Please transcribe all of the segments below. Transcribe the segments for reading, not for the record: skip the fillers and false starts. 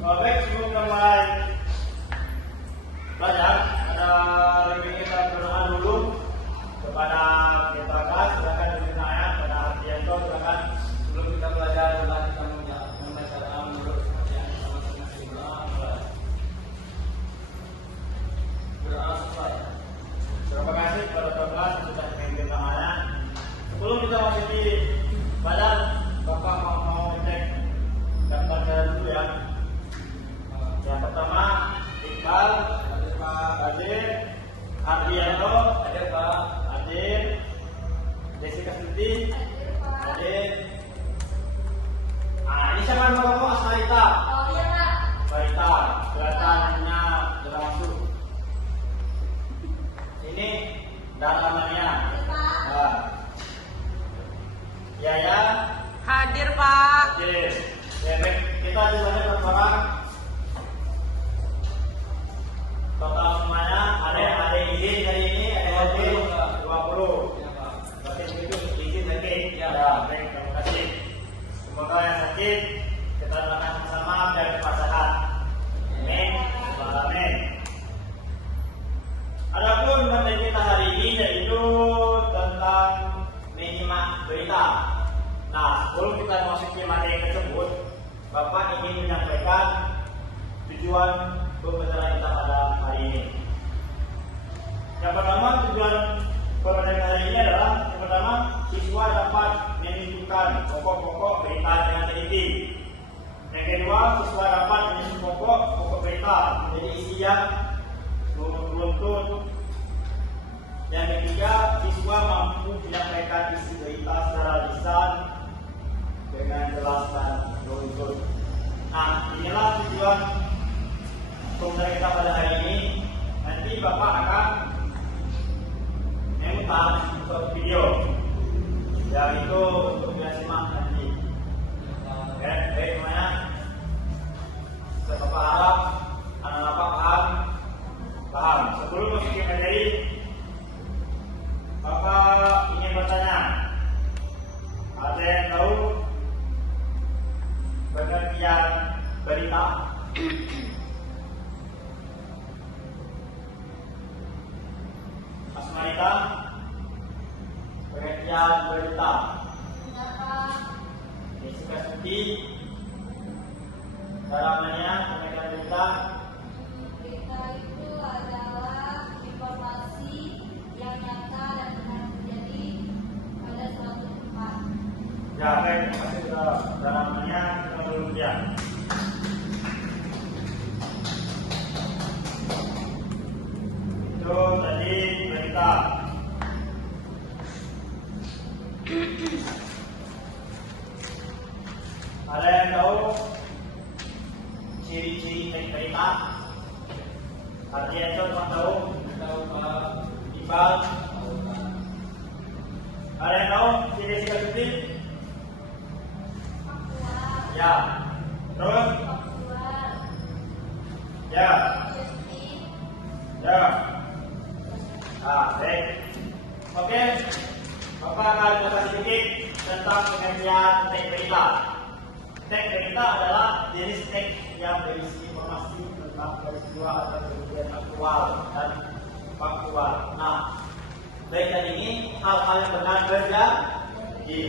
Baik, sebelum kita mulai belajar, ada lebih kita berdoa dulu kepada kita kelas. Silakan diberikan ayat pada Ardianto. Silakan sebelum kita belajar, kita membaca menurut yang masing-masing berdoa selesai. Terima kasih kepada kelas yang sudah memberikan ayat. Sebelum kita masuk di belajar, Bapak mau cek daftar dulu ya. Yang pertama, Iqbal, ada Pak Adil, Ardianto, ada Pak Adil, Jessica Suti, Adil. Ini siapa nama kamu? Asmarita. Oh iya Pak. Asmarita, kelihatannya sudah masuk. Ini dalamannya. Nah. Yaya. Hadir Pak. Hadir. Ya, baik. Kita dimana berperan? Total semuanya ada izin hari ini, ada 20. Berarti itu izin lagi. Ya, baik, terima kasih. Semoga yang sakit kita doakan sama-sama dan cepat sehat. Amin. Amin. Adapun materi kita hari ini yaitu tentang menyimak berita. Nah, sebelum kita masuk ke materi tersebut, Bapak ingin menyampaikan tujuan pembelajaran kita pada hari ini. Yang pertama, tujuan pembelajaran hari ini adalah yang pertama, siswa dapat menentukan pokok-pokok berita dengan teliti. Yang kedua, siswa dapat menyusun pokok berita menjadi isi yang beruntun. Yang ketiga, siswa mampu menyampaikan isi berita secara lisan dengan jelas dan beruntun. Nah, inilah tujuan pembelajaran kita pada hari ini. Nanti Bapak akan memutar video yang itu untuk disimak nanti. Oke, baik semuanya. Bapak harap anak Bapak paham. Sebelum masuk ke materi, Bapak ingin bertanya. Ada yang tahu pengertian berita? Asmarita, pengertian berita. Jessica Suti, dalamnya pengertian berita. Berita itu adalah informasi yang nyata dan benar terjadi pada suatu tempat. Ya, baik, terima kasih dalamnya kita dulu ya. Itu tadi berita. Ada yang tahu ciri-ciri berita? Artinya itu tahu? Tahu Pak Iqbal? Ada yang tahu ciri-ciri berita? Ya. Terus? Ya. Ya. Baik. Oke. Bapak akan bahas sedikit tentang pengertian teks berita. Teks berita adalah jenis teks yang berisi informasi tentang peristiwa atau kejadian aktual dan faktual. Nah, baik ini hal-hal yang benar terjadi.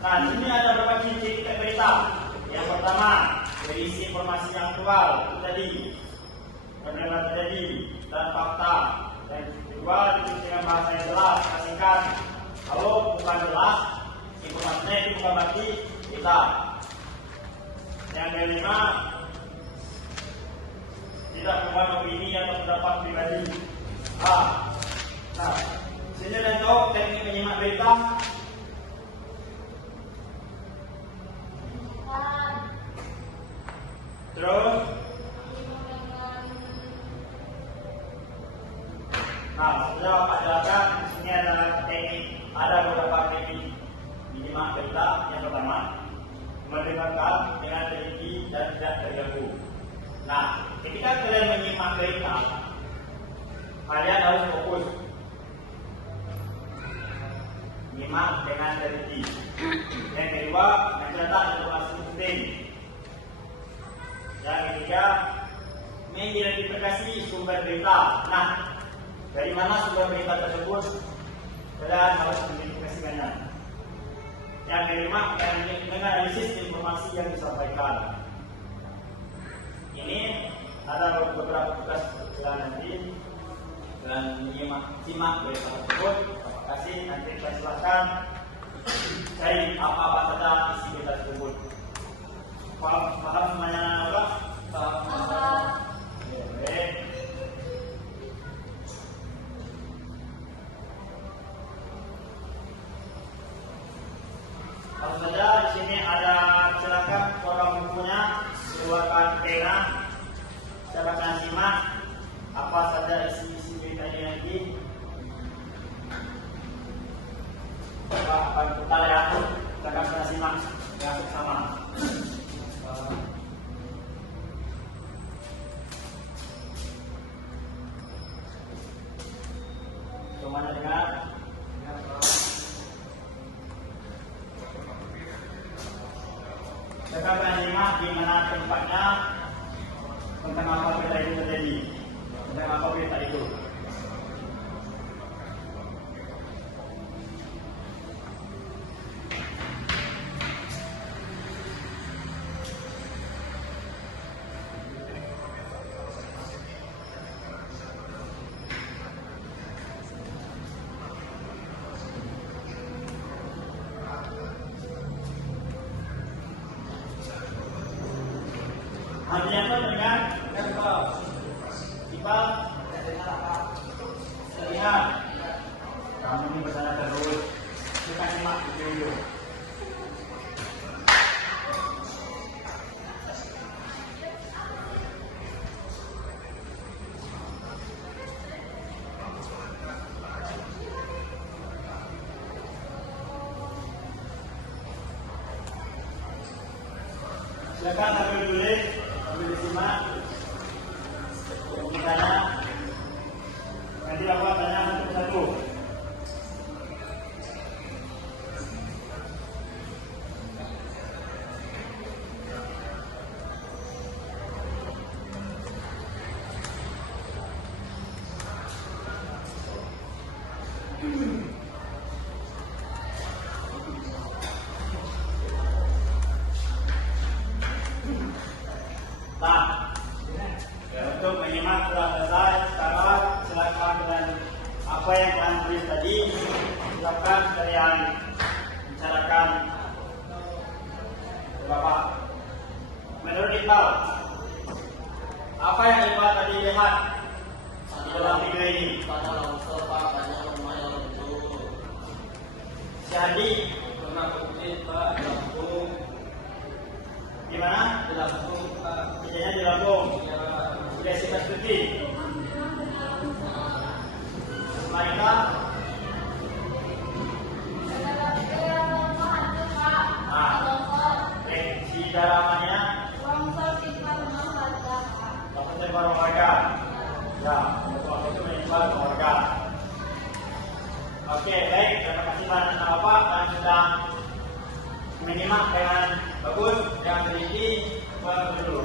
Nah, di sini ada beberapa ciri-ciri teks berita. Yang pertama, berisi informasi yang aktual, itu tadi benar terjadi dan fakta. Dan kedua, ditulis dengan bahasa yang jelas, singkat. Kalau bukan jelas, informasinya itu bukan berarti kita. Yang kelima, tidak membuat opini atau pendapat pribadi. Nah, sini dan tahu teknik menyimak berita. Terus, nah, sudah Bapak jelaskan. Di sini ada beberapa teknik menyimak berita. Yang pertama, mendengarkan dengan teliti dan tidak terganggu. Nah, ketika kalian menyimak berita, kalian harus fokus. Menyimak dengan teliti. Yang kedua, mencatat informasi penting. mengidentifikasi sumber berita. Nah, dari mana sumber berita tersebut? Kalian harus mengidentifikasikannya. Yang kelima, menganalisis informasi yang disampaikan. Ini ada beberapa tugas kecil nanti dan simak berita tersebut. Terima kasih. Nanti saya silakan cari apa-apa saja isi berita tersebut. Paham semuanya, Pak? Paham. Oke. Langsung saja di sini ada, silakan program bukunya, keluarkan pena, silakan simak apa saja isi berita ini nanti. Bapak akan putar ya, silakan simak yang bersama. Semuanya dengar? Silakan simak di mana tempatnya, tentang apa berita itu terjadi, tentang apa berita itu. Artinya apa dengan kita lihat kamu ini bersama terus kita simak video. Silakan sambil tulis, sambil disimak. Ditanya, nanti Bapak tanya satu-satu. Nah, untuk menyimak sudah selesai. Sekarang silakan dengan apa yang kalian tulis tadi, silakan kalian bicarakan ke Bapak. Menurut Iqbal, apa yang Iqbal tadi lihat di dalam video ini? Pada longsor Pak, banyak rumah yang runtuh. Si Hadi, Pernah kejadian Pak, di Lampung. di mana? Di Lampung Pak. Kejadiannya di Lampung. Ya, Sudah kita studi. Mereka si dalamannya langsung terima warga. Ya, waktu itu menimpa warga. Oke, baik. Terima kasih banyak Bapak dan sudah menyimak dengan bagus. Yang teliti, dulu.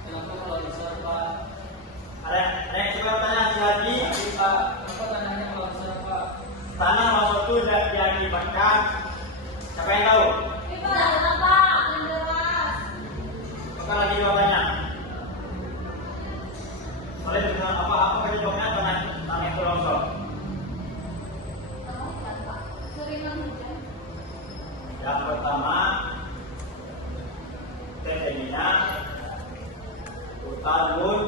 di Lampung kalau bisa Pak. Ada yang coba tanya si Hadi, Pak, apa tanyanya kalau bisa Pak? tanah waktu itu diakibatkan siapa yang tahu? Apa lagi jawabannya? Boleh dengan apa penyebabnya tanah itu longsor? Yang pertama, tekniknya hutan bun.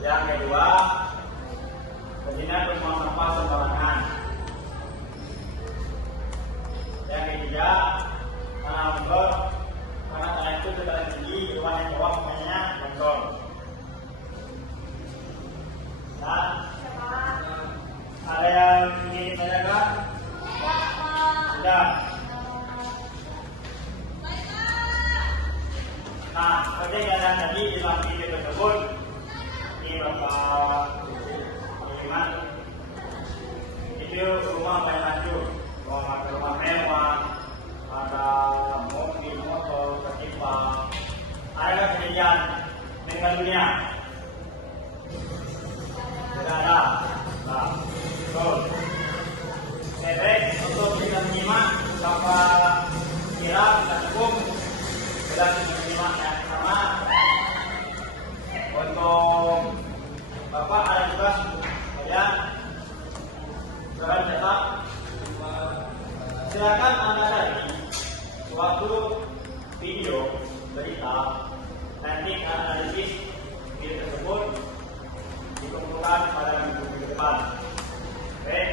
Yang kedua, betina berbuang sampah sembarangan. Yang ketiga, tanah longsor karena tanah itu sudah tinggi, rumah yang bawah makanya longsor. Dan ada yang ingin ditanyakan? Sudah. Nah, seperti yang tadi di dalam video tersebut, ini Bapak kan? Itu rumah banyak hancur, rumah mewah, ada mobil, motor, ketimpa. Ada kejadian meninggal dunia? Tidak ada. Nah, betul. Baik, untuk kita menyimak Bapak kira kita cukup kita menyimak yang sama. Untuk Bapak ada tugas kalian silakan cetak. Silakan Anda cari suatu video berita nanti analisis video tersebut dikumpulkan pada minggu depan. Baik,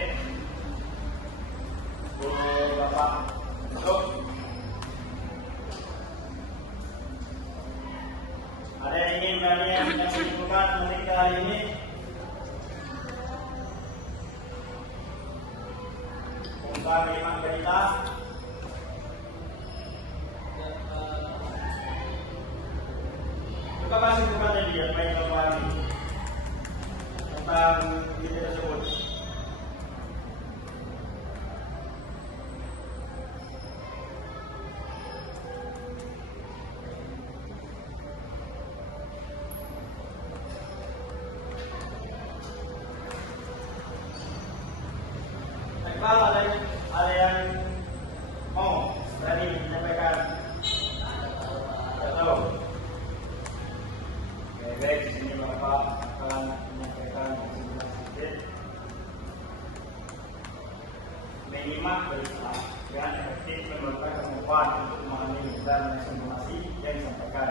Bapak untuk ada yang ingin kalian menyimpulkan nanti hari ini? Untuk lima berita. Coba kasih bukan tadi apa yang Bapak ini tentang video tersebut. Ada yang mau berani menyampaikan? Tidak tahu. Baik, di sini Bapak akan menyampaikan sedikit menyimak berita yang efektif menurunkan kemampuan untuk memahami dan mensimulasi yang disampaikan.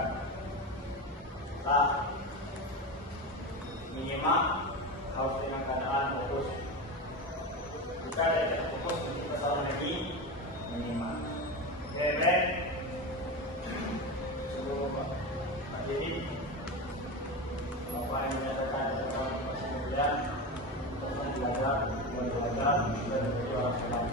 Menyimak harus dengan keadaan fokus. Jika tidak fokus, kita salah lagi menyimak. Baik. Seluruh Pak Jadi, Bapak yang menyatakan kemudian untuk belajar, sudah menjadi orang selam.